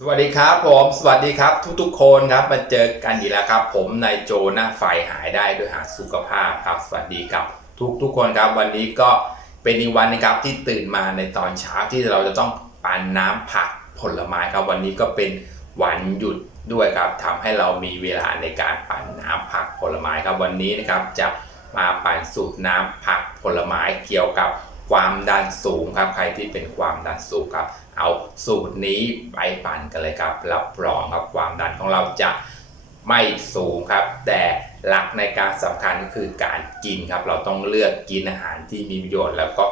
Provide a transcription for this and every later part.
สวัสดีครับผมสวัสดีครับทุกๆ คนครับมาเจอกันอีกแล้วครับ ผมนายโจหน้าไฟหายได้ด้วยหาสุขภาพครับ สวัสดีครับทุกๆคนครับ วันนี้ก็เป็นอีกวันนะครับที่ตื่นมาในตอนเช้าที่เราจะต้องปั่นน้ำผักผลไม้ครับ วันนี้ก็เป็นวันหยุดด้วยครับทำให้เรามีเวลาในการปั่นน้ำผักผลไม้ครับ วันนี้นะครับจะมาปั่นสูตรน้ำผักผลไม้เกี่ยวกับ ความดันสูงครับ ใครที่เป็นความดันสูงครับ เอาสูตรนี้ไปปั่นกันเลยครับ รับรองครับความดันของเราจะไม่สูงครับ แต่หลักในการสำคัญก็คือการกินครับ เราต้องเลือกกินอาหารที่มีประโยชน์ แล้วก็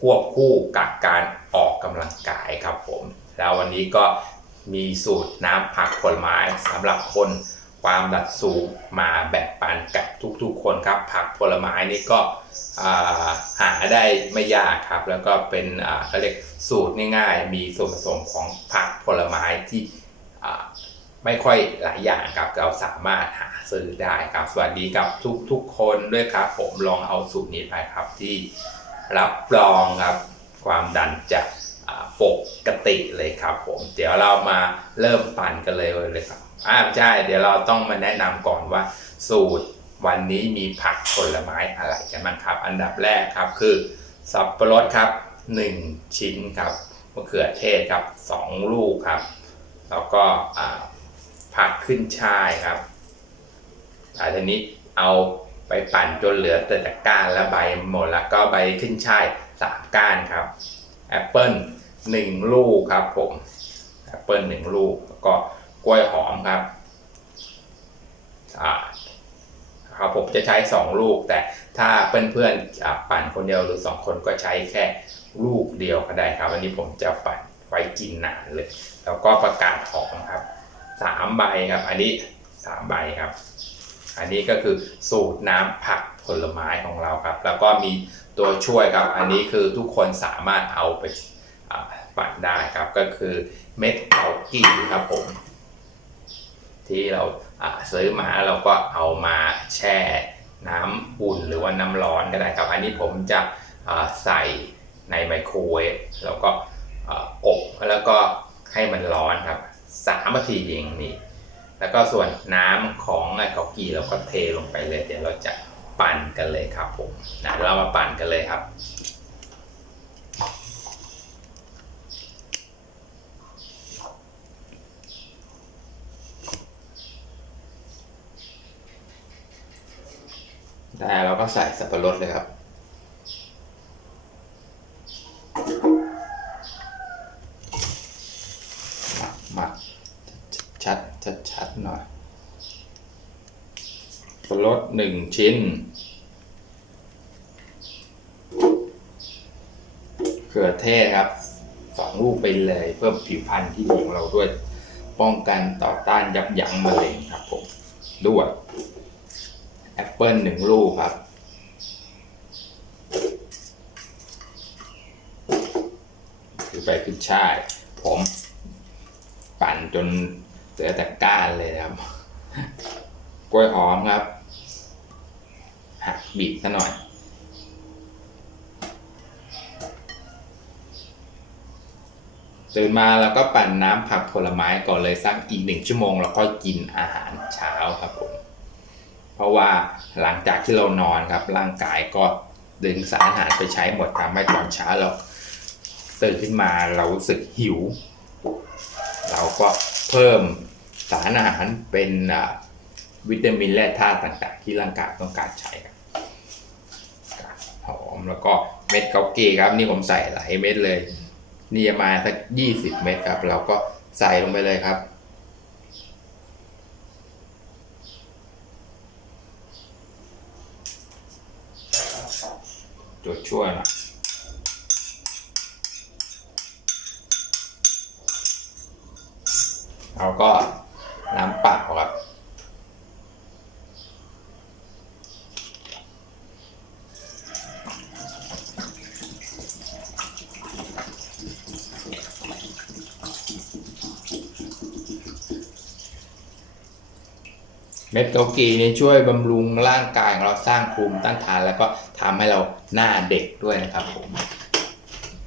ควบคู่กับการออกกำลังกายครับผม แล้ววันนี้ก็มีสูตรน้ำผักผลไม้สำหรับคน ความดันสูงมาแบ่งปันกับทุกๆคนครับ ผักผลไม้นี่ก็หาได้ไม่ยากครับ แล้วก็เป็นเขาเรียกสูตรง่ายๆ มีส่วนผสมของผักผลไม้ที่ไม่ค่อยหลายอย่างครับเราสามารถหาซื้อได้ครับ สวัสดีกับทุกๆคนด้วยครับ ผมลองเอาสูตรนี้ไปครับที่รับรองครับความดันจะปกติเลยครับผม เดี๋ยวเรามาเริ่มปั่นกันเลยเลยครับ อ่าใช่เดี๋ยวเราต้องมาแนะนำก่อนว่า สูตรวันนี้มีผักผลไม้อะไรกันบ้างครับ อันดับแรกครับคือ สับปะรดครับ 1 ชิ้นครับมะเขือเทศครับ 2 ลูกครับ แล้วก็ผักขึ้นช่ายครับอาทีนี้เอาไปปั่นจนเหลือแต่แต่ก้านและใบหมดแล้วก็ใบขึ้นช่าย3ก้านครับแอปเปิ้ล1ลูกครับผมแอปเปิ้ล1ลูกแล้วก็ กล้วยหอมครับครับผมจะใช้ 2 ลูก แต่ถ้าเพื่อนๆปั่นคนเดียวหรือ 2 คนก็ใช้แค่ลูกเดียวก็ได้ครับ อันนี้ผมจะปั่นไว้กินนานเลย แล้วก็ประกาศหอมครับ3ใบครับ อันนี้ 3 ใบครับ อันนี้ก็คือสูตรน้ำผักผลไม้ของเราครับ แล้วก็มีตัวช่วยครับ อันนี้คือทุกคนสามารถเอาไปปั่นได้ครับ ก็คือเม็ดเกากีครับผม ที่เราซื้อมาเราก็เอามาแช่น้ำอุ่นหรือว่าน้ำร้อนก็ได้ครับ อันนี้ผมจะใส่ในไมโครเวฟแล้วก็อบแล้วก็ให้มันร้อนครับสามนาทีเองนี่แล้วก็ส่วนน้ำของไอ้เกากีเราก็เทลงไปเลย เดี๋ยวเราจะปั่นกันเลยครับผมนะเรามาปั่นกันเลยครับ แต่เราก็ใส่สับปะรดเลยครับ หมาชัดชัดชัดหน่อยสับปะรดหนึ่งชิ้นเขือเทศครับสองลูกไปเลยเพิ่มผิวพรรณที่ดีของเราด้วย ป้องกันต่อต้านยับยั้งมะเร็งครับผมด้วย แอปเปิลหนึ่งลูกครับ คือไปขึ้นช่าย ผมปั่นจนเหลือแต่ก้านเลยครับ กล้วยหอมครับ หักบีบซะหน่อย ตื่นมาแล้วก็ปั่นน้ำผักผลไม้ก่อนเลยสักอีกหนึ่งชั่วโมง แล้วก็กินอาหารเช้าครับผม เพราะว่าหลังจากที่เรานอนครับ ร่างกายก็ดึงสารอาหารไปใช้หมดทำให้ตอนเช้าเราตื่นขึ้นมาเรารู้สึกหิว เราก็เพิ่มสารอาหารเป็นวิตามินและธาตุต่างๆ ที่ร่างกายต้องการใช้ครับหอมแล้วก็เม็ดเกาเกครับ นี่ผมใส่หลายเม็ดเลย นี่ประมาสักยี่สิบเม็ดครับ เราก็ใส่ลงไปเลยครับ ตัวช่วยนะเราก็น้ำเปล่าครับ เม็ดเกากีนี่ช่วยบำรุงร่างกายของเราสร้างภูมิต้านทานแล้วก็ ทำให้เราหน้าเด็กด้วยนะครับผม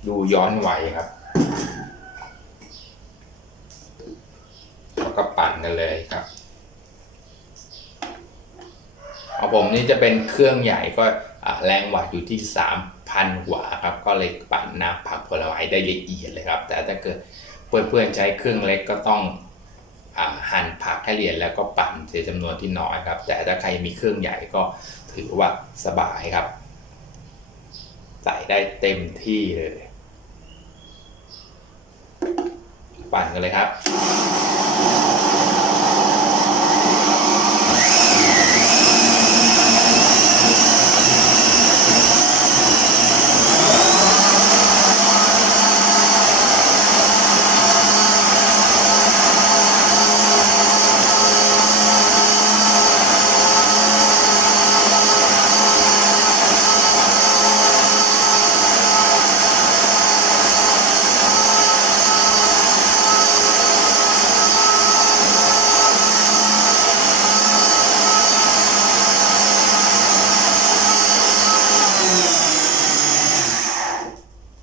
ดูย้อนวัยครับก็ปั่นกันเลยครับของผมนี่จะเป็นเครื่องใหญ่ก็แรงวัตต์อยู่ที่ 3,000กว่าครับ ก็เลยปั่นน้ำผักผลไม้ได้ละเอียดเลยครับ แต่ถ้าเกิดเพื่อนๆใช้เครื่องเล็กก็ต้องหั่นผักให้ละเอียดแล้วก็ปั่นในจำนวนที่น้อยครับ แต่ถ้าใครมีเครื่องใหญ่ก็ถือว่าสบายครับ ใส่ได้เต็มที่เลยปั่นกันเลยครับ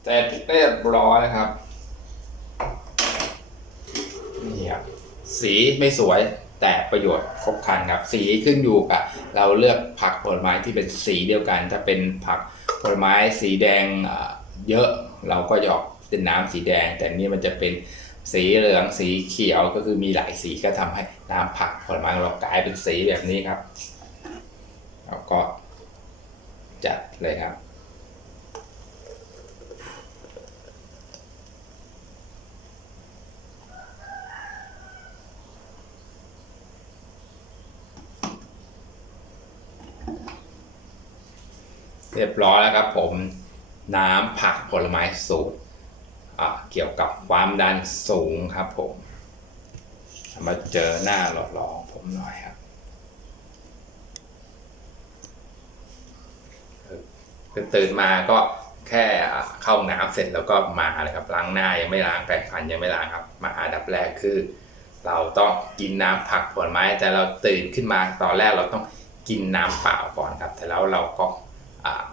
เสร็จเร้อยนะครับนี่ครับสีไม่สวยแต่ประโยชน์ครบครันครับ สีขึ้นอยู่กับเราเลือกผักผลไม้ที่เป็นสีเดียวกัน ถ้าเป็นผักผลไม้สีแดงเยอะเราก็จะออกเป็นน้ำสีแดง แต่นี่มันจะเป็นสีเหลืองสีเขียวก็คือมีหลายสีก็ทำให้น้ำผักผลไม้ของเรากลายเป็นสีแบบนี้ครับแล้วก็จัดเลยครับ เรียบร้อยแล้วครับผมน้ำผักผลไม้สูตรเกี่ยวกับความดันสูงครับผม มาเจอหน้าหล่อๆของผมหน่อยครับตื่นมาก็แค่เข้าน้ำเสร็จแล้วก็มาเลยครับล้างหน้ายังไม่ล้างแปรงฟันยังไม่ล้างครับ มาอันดับแรกคือ เราต้องกินน้ำผักผลไม้แต่เราตื่นขึ้นมาตอนแรกเราต้องกินน้ำเปล่าก่อนครับ แต่แล้วเราก็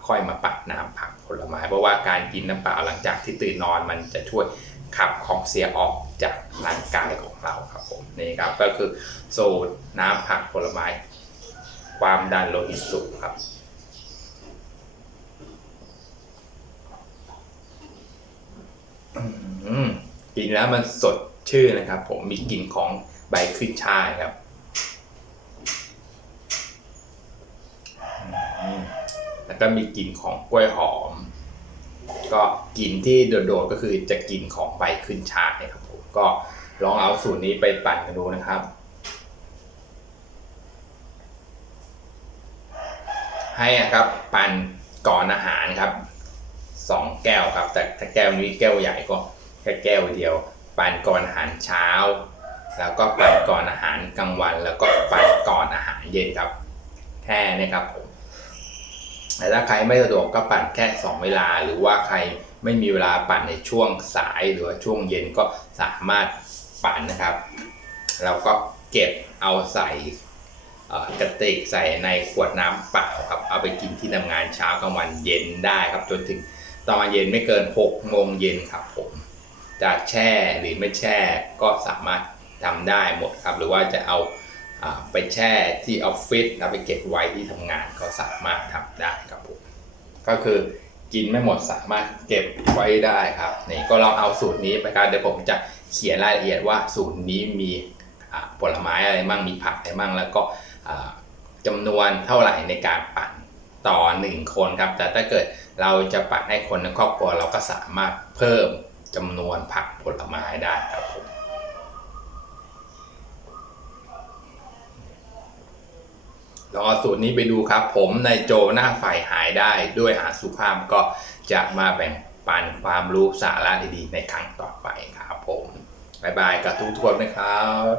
ค่อยมาปัดน้ำผักผลไม้ เพราะว่าการกินน้ำเปล่าหลังจากที่ตื่นนอนมันจะช่วยขับของเสียออกจากร่างกายของเราครับผมนี่ครับก็คือสูตรน้ำผักผลไม้ ความดันโลหิตสูงครับกินแล้วมันสดชื่นนะครับ ผมมีกลิ่นของใบขึ้นช่ายครับอืม แล้วก็มีกลิ่นของกล้วยหอม ก็กลิ่นที่โดดๆก็คือจะกลิ่นของใบขึ้นชาเนี่ยครับผมก็ลองเอาสูตรนี้ไปปั่นกันดูนะครับ ให้ครับปั่นก่อนอาหารครับสองแก้วครับ แต่ถ้าแก้วนี้แก้วใหญ่ก็แค่แก้วเดียว ปั่นก่อนอาหารเช้า แล้วก็ปั่นก่อนอาหารกลางวัน แล้วก็ปั่นก่อนอาหารเย็นครับ แค่นี้ครับผม แต่ถ้าใครไม่สะดวกก็ปั่นแค่ 2 เวลา หรือว่าใครไม่มีเวลาปั่นในช่วงสายหรือว่าช่วงเย็นก็สามารถปั่นนะครับแล้วก็เก็บเอาใส่กระติกใส่ในขวดน้ำเปล่าครับเอาไปกินที่ทำงานเช้ากลางวันเย็นได้ครับจนถึงตอนเย็นไม่เกิน6โมงเย็นครับผมจะแช่หรือไม่แช่ก็สามารถทำได้หมดครับ หรือว่าจะเอา ไปแช่ที่ออฟฟิศแล้วไปเก็บไว้ที่ทำงานก็สามารถทำได้ครับผมก็คือกินไม่หมดสามารถเก็บไว้ได้ครับนี่ก็ลองเอาสูตรนี้ไปกันเดี๋ยวผมจะเขียนรายละเอียดว่าสูตรนี้มีผลไม้อะไรบ้างมีผักอะไรบ้างแล้วก็อ่าจำนวนเท่าไหร่ในการปั่นต่อ 1 คนครับ แต่ถ้าเกิดเราจะปั่นให้คนในครอบครัวเราก็สามารถเพิ่มจำนวนผักผลไม้ได้ครับผม ลองเอาสูตรนี้ไปดูครับ ผมในโจหน้าฝ่ายหายได้ด้วยหาสุภาพก็จะมาแบ่งปันความรู้สาระดีๆในครั้งต่อไปครับผมบายบายกับทุกๆคนนะครับ